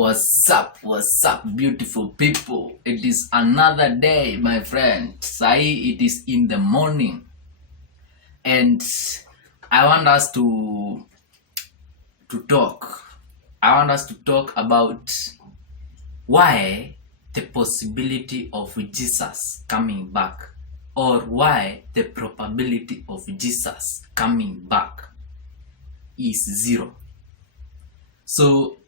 What's up, beautiful people? It is another day, my friend. Sai, it is in the morning, and I want us to talk. I want us to talk about why the possibility of Jesus coming back, or why the probability of Jesus coming back is 0. So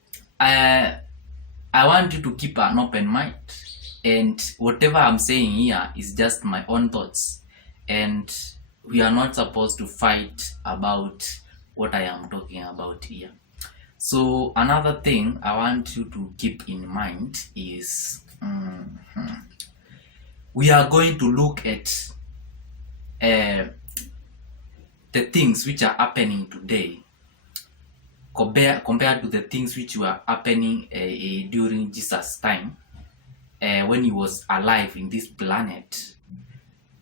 I want you to keep an open mind, and whatever I'm saying here is just my own thoughts, and we are not supposed to fight about what I am talking about here. So another thing I want you to keep in mind is we are going to look at the things which are happening today compared to the things which were happening during Jesus' time, when he was alive in this planet.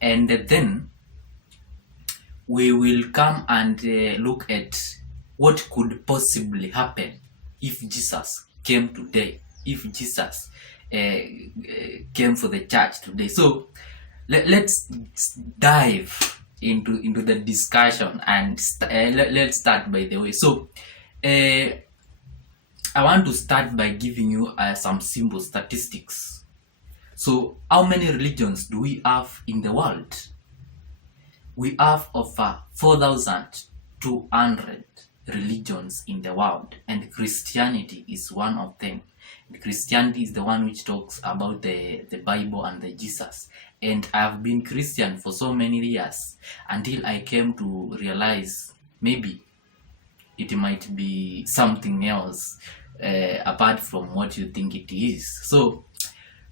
And then we will come and look at what could possibly happen if Jesus came today, if Jesus came for the church today. So let's dive into the discussion, and let's start by the way. So I want to start by giving you some simple statistics. So how many religions do we have in the world? We have over 4,200 religions in the world, and Christianity is one of them. And Christianity is the one which talks about the Bible and the Jesus. And I have been Christian for so many years until I came to realize maybe it might be something else apart from what you think it is. So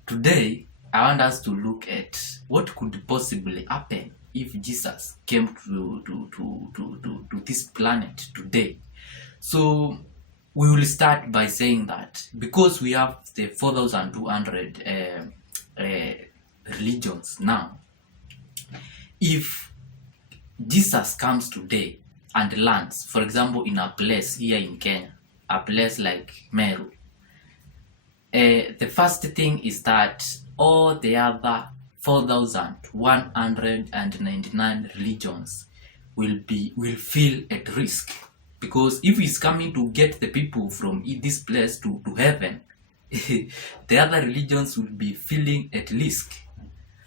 today I want us to look at what could possibly happen if Jesus came to this planet today. So we will start by saying that because we have the 4,200 religions now, if Jesus comes today and lands, for example, in a place here in Kenya, a place like Meru, the first thing is that all the other 4,199 religions will feel at risk, because if he's coming to get the people from this place to heaven, the other religions will be feeling at risk.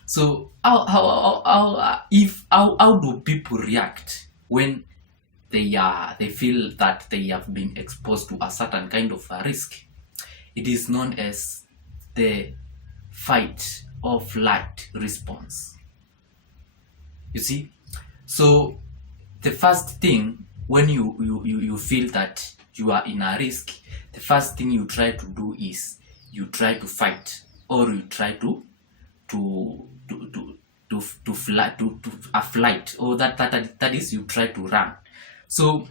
So how do people react when they feel that they have been exposed to a certain kind of a risk? It is known as the fight or flight response. You see? So the first thing, when you feel that you are in a risk, the first thing you try to do is you try to fight, or you try to flight, or that is you try to run. So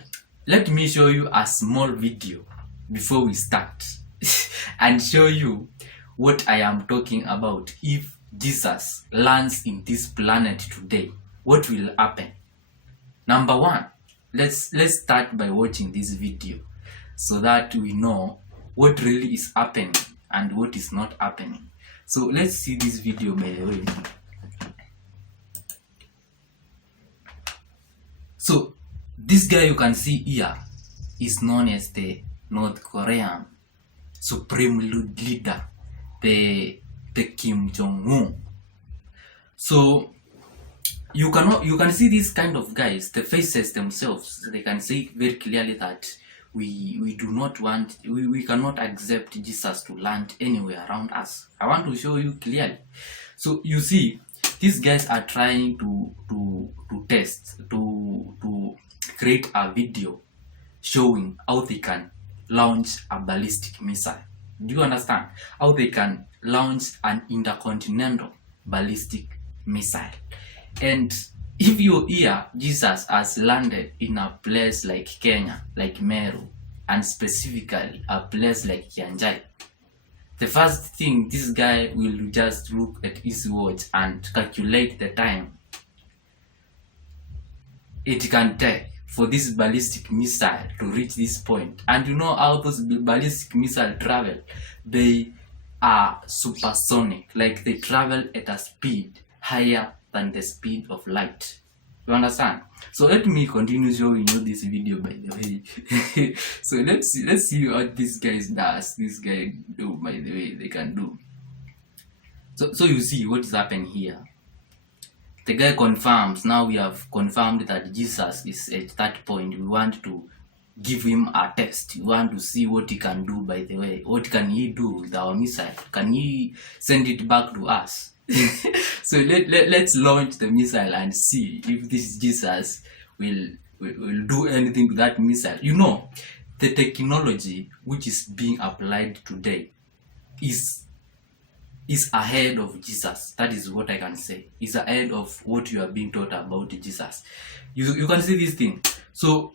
let me show you a small video before we start and show you what I am talking about. If Jesus lands in this planet today, what will happen? Number one, let's start by watching this video so that we know what really is happening and what is not happening. So let's see this video, by the way. So this guy you can see here is known as the North Korean Supreme Leader, the Kim Jong-un. So you can see these kind of guys, the faces themselves, they can say very clearly that we cannot accept Jesus to land anywhere around us. I want to show you clearly. So you see, these guys are trying to create a video showing how they can launch a ballistic missile. Do you understand? How they can launch an intercontinental ballistic missile. And if you hear Jesus has landed in a place like Kenya, like Meru, and specifically a place like Kianjai, the first thing this guy will just look at his watch and calculate the time it can take for this ballistic missile to reach this point. And you know how those ballistic missiles travel? They are supersonic, like they travel at a speed higher than the speed of light. You understand? So let me continue showing you this video, by the way. So let's see what this guy does. This guy do, by the way, they can do. So you see what is happening here. The guy confirms. Now we have confirmed that Jesus is at that point. We want to give him a test. We want to see what he can do, by the way. What can he do with our missile? Can he send it back to us? So let's launch the missile and see if this Jesus will do anything to that missile. You know, the technology which is being applied today is ahead of Jesus. That is what I can say. Is ahead of what you are being taught about Jesus. You can see this thing. So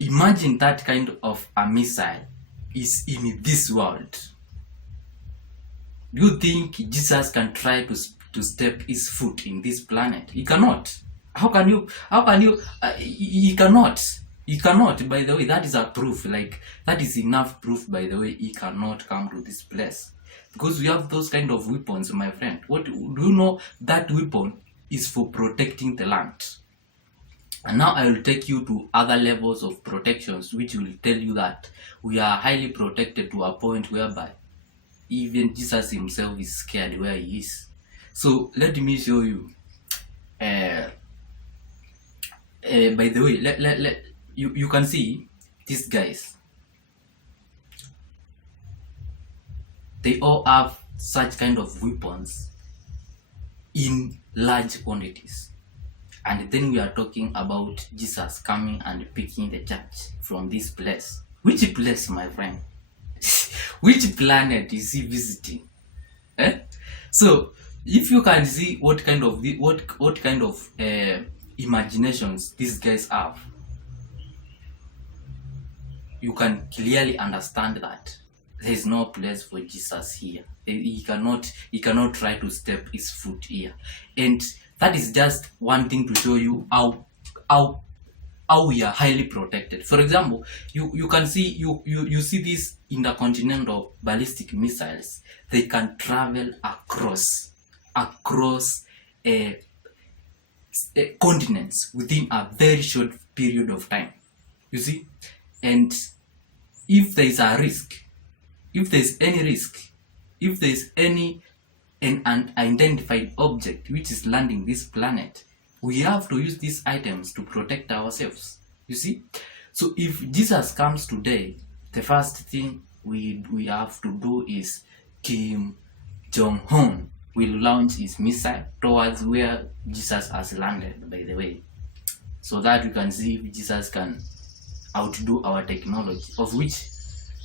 imagine that kind of a missile is in this world. Do you think Jesus can try to step his foot in this planet? He cannot. How can you? He cannot. He cannot. By the way, that is a proof. Like, that is enough proof, by the way, he cannot come to this place. Because we have those kind of weapons, my friend. What do you know? That weapon is for protecting the land. And now I will take you to other levels of protections, which will tell you that we are highly protected to a point whereby even Jesus himself is scared where he is. So let me show you. By the way, you can see these guys. They all have such kind of weapons in large quantities. And then we are talking about Jesus coming and picking the church from this place. Which place, my friend? Which planet is he visiting? So if you can see what kind of imaginations these guys have, you can clearly understand that there is no place for Jesus here. He cannot try to step his foot here. And that is just one thing to show you how we are highly protected. For example, you can see you see these intercontinental ballistic missiles. They can travel across continents within a very short period of time. You see, and if there is a risk, if there is any risk, if there is an unidentified object which is landing this planet, we have to use these items to protect ourselves. You see? So if Jesus comes today, the first thing we have to do is Kim Jong-un will launch his missile towards where Jesus has landed, by the way, so that we can see if Jesus can outdo our technology, of which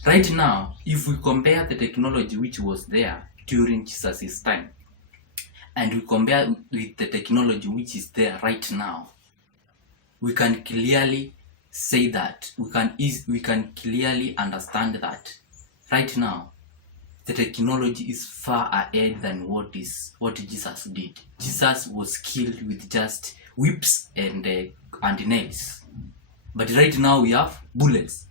right now, if we compare the technology which was there during Jesus' time and we compare with the technology which is there right now, we can clearly say that we can clearly understand that right now the technology is far ahead than what Jesus did. Jesus was killed with just whips and nails, but right now we have bullets,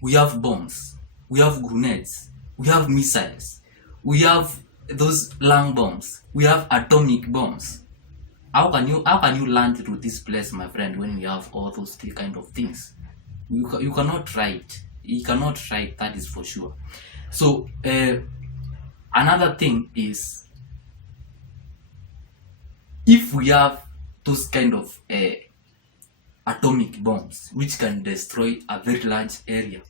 we have bombs, we have grenades, we have missiles, we have those lung bombs, we have atomic bombs. How can you land through this place, my friend, when we have all those kind of things? You cannot try it. You cannot try it, that is for sure. So another thing is, if we have those kind of atomic bombs which can destroy a very large area,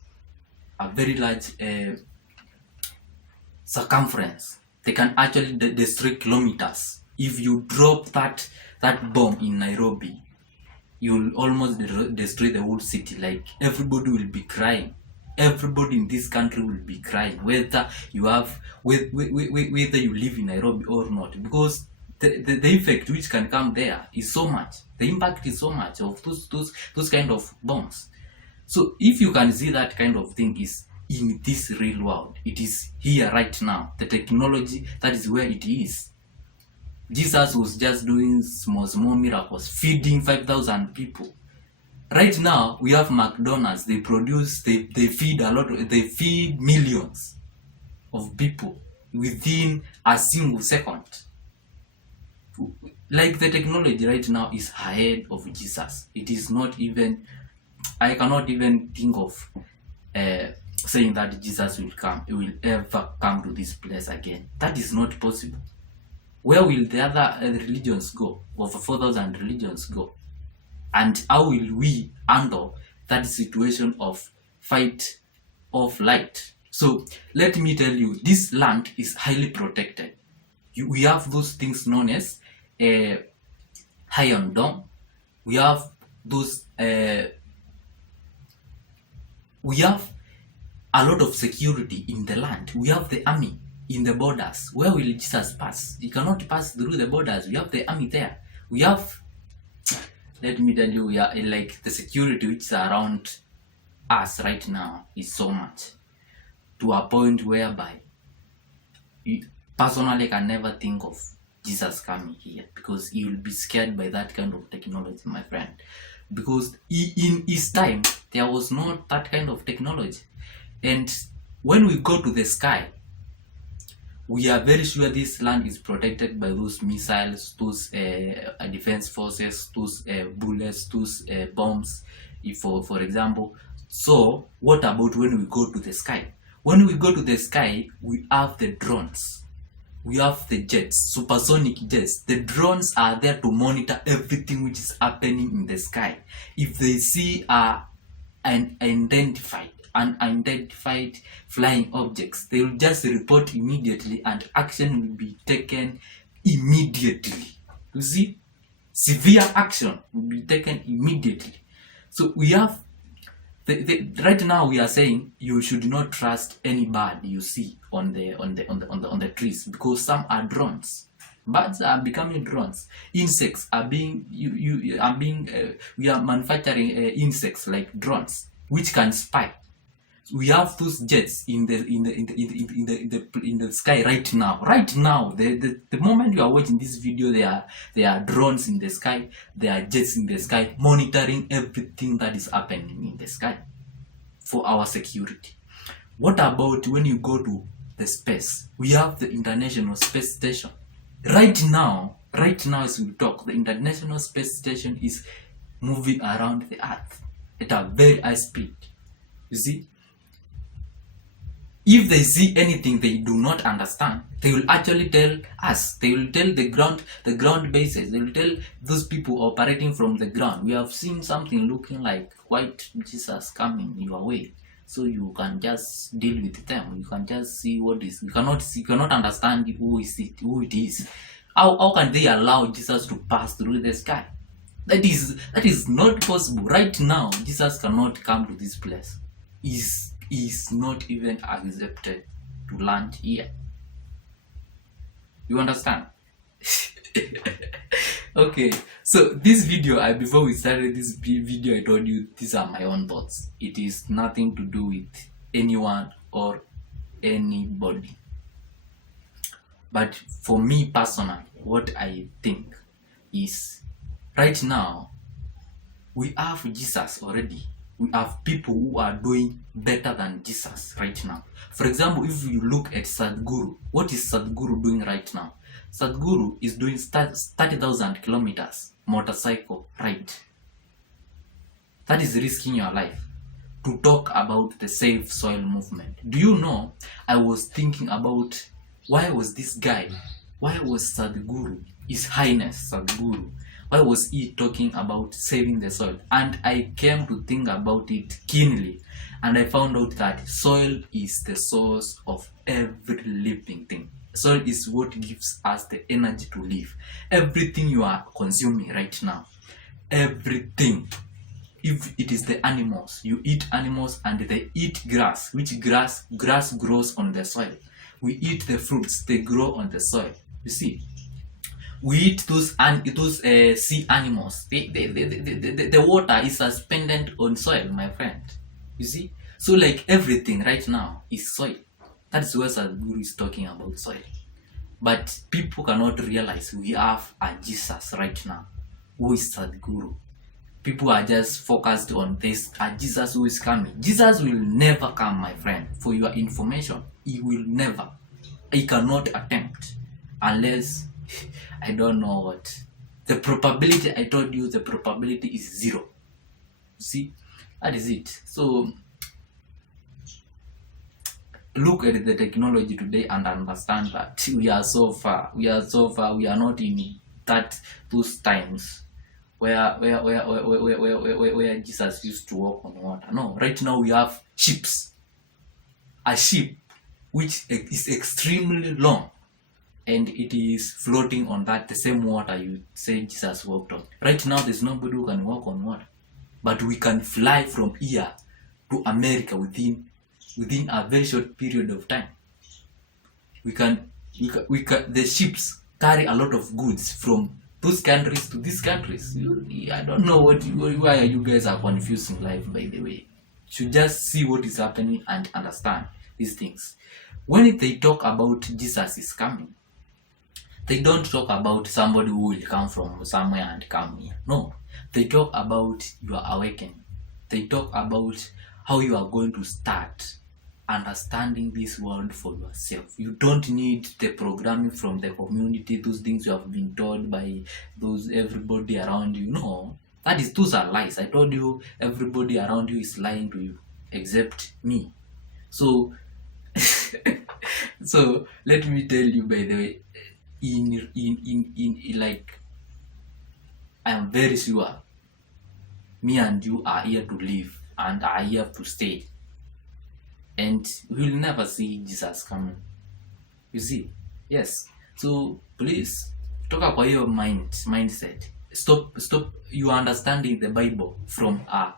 a very large circumference, they can actually destroy kilometers. If you drop that bomb in Nairobi, you'll almost destroy the whole city. Like, everybody will be crying. Everybody in this country will be crying, whether you live in Nairobi or not, because the effect which can come there is so much. The impact is so much of those kind of bombs. So if you can see that kind of thing is in this real world, it is here right now. The technology, that is where it is. Jesus was just doing small miracles, feeding 5,000 people. Right now, we have McDonald's. They feed they feed millions of people within a single second. Like, the technology right now is ahead of Jesus. It is not even, I cannot even think of saying that Jesus will ever come to this place again. That is not possible. Where will the other religions go? Over 4,000 religions go? And how will we handle that situation of fight of light? So let me tell you, this land is highly protected. We have those things known as Iron Dome. We have those. We have a lot of security in the land. We have the army in the borders. Where will Jesus pass? He cannot pass through the borders. We have the army there. We have, let me tell you, we are like, the security which is around us right now is so much, to a point whereby you personally can never think of Jesus coming here, because you will be scared by that kind of technology, my friend. Because in his time there was not that kind of technology. And when we go to the sky, we are very sure this land is protected by those missiles, those defense forces, those bullets, those bombs, for example. So what about when we go to the sky? When we go to the sky, we have the drones. We have the jets, supersonic jets. The drones are there to monitor everything which is happening in the sky. If they see an unidentified flying objects, they will just report immediately and action will be taken immediately. You see, severe action will be taken immediately. So we have right now we are saying you should not trust any bird you see on the trees, because some are drones. Birds are becoming drones. Insects are being we are manufacturing insects like drones which can spy. We have those jets in the sky right now. Right now, the moment you are watching this video, there are drones in the sky, there are jets in the sky monitoring everything that is happening in the sky for our security. What about when you go to the space? We have the International Space Station. Right now as we talk, the International Space Station is moving around the Earth at a very high speed. You see? If they see anything they do not understand, they will actually tell us. They will tell the ground bases. They will tell those people operating from the ground, we have seen something looking like white Jesus coming your way. So you can just deal with them. You can just see what is. You cannot understand who it is. How can they allow Jesus to pass through the sky? That is not possible. Right now, Jesus cannot come to this place. Is not even accepted to land here. You understand? Okay, so this video, before we started this video, I told you these are my own thoughts. It is nothing to do with anyone or anybody. But for me personally, what I think is, right now we have Jesus already. We have people who are doing better than Jesus right now. For example, if you look at Sadhguru, what is Sadhguru doing right now? Sadhguru is doing 30,000 kilometers motorcycle ride. That is risking your life to talk about the Save Soil movement. Do you know, I was thinking about why was Sadhguru, His Highness Sadhguru, why was he talking about saving the soil? And I came to think about it keenly, and I found out that soil is the source of every living thing. Soil is what gives us the energy to live. Everything you are consuming right now, everything, if it is the animals, you eat animals and they eat grass, which grass grows on the soil. We eat the fruits, they grow on the soil. You see, we eat those sea animals. The water is suspended on soil, my friend. You see? So like everything right now is soil. That's where Sadhguru is talking about soil. But people cannot realize we have a Jesus right now who is Sadhguru. People are just focused on this, a Jesus who is coming. Jesus will never come, my friend. For your information, he will never. He cannot attempt unless I don't know what. The probability, I told you, the probability is 0. See, that is it. So look at the technology today and understand that we are so far. We are not in those times where Jesus used to walk on water. No, right now we have ships. A ship which is extremely long, and it is floating on the same water you say Jesus walked on. Right now there's nobody who can walk on water, but we can fly from here to America within a very short period of time. The ships carry a lot of goods from those countries to these countries. I don't know why you guys are confusing life, by the way. You should just see what is happening and understand these things. When they talk about Jesus is coming, they don't talk about somebody who will come from somewhere and come here. No, they talk about your awakening. They talk about how you are going to start understanding this world for yourself. You don't need the programming from the community, those things you have been told by everybody around you. No, those are lies. I told you everybody around you is lying to you except me. So so let me tell you, by the way, in like, I am very sure me and you are here to live and are here to stay, and we will never see Jesus coming. You see? Yes. So please talk about your mindset. Stop you understanding the Bible from a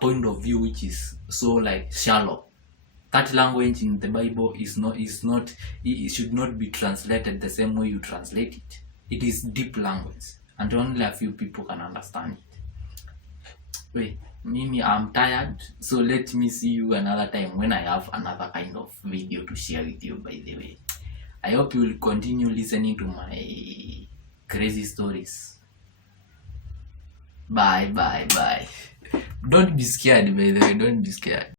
point of view which is so like shallow. That language in the Bible it should not be translated the same way you translate it. It is deep language, and only a few people can understand it. Wait, Mimi, I'm tired, so let me see you another time when I have another kind of video to share with you, by the way. I hope you will continue listening to my crazy stories. Bye. Don't be scared, by the way, don't be scared.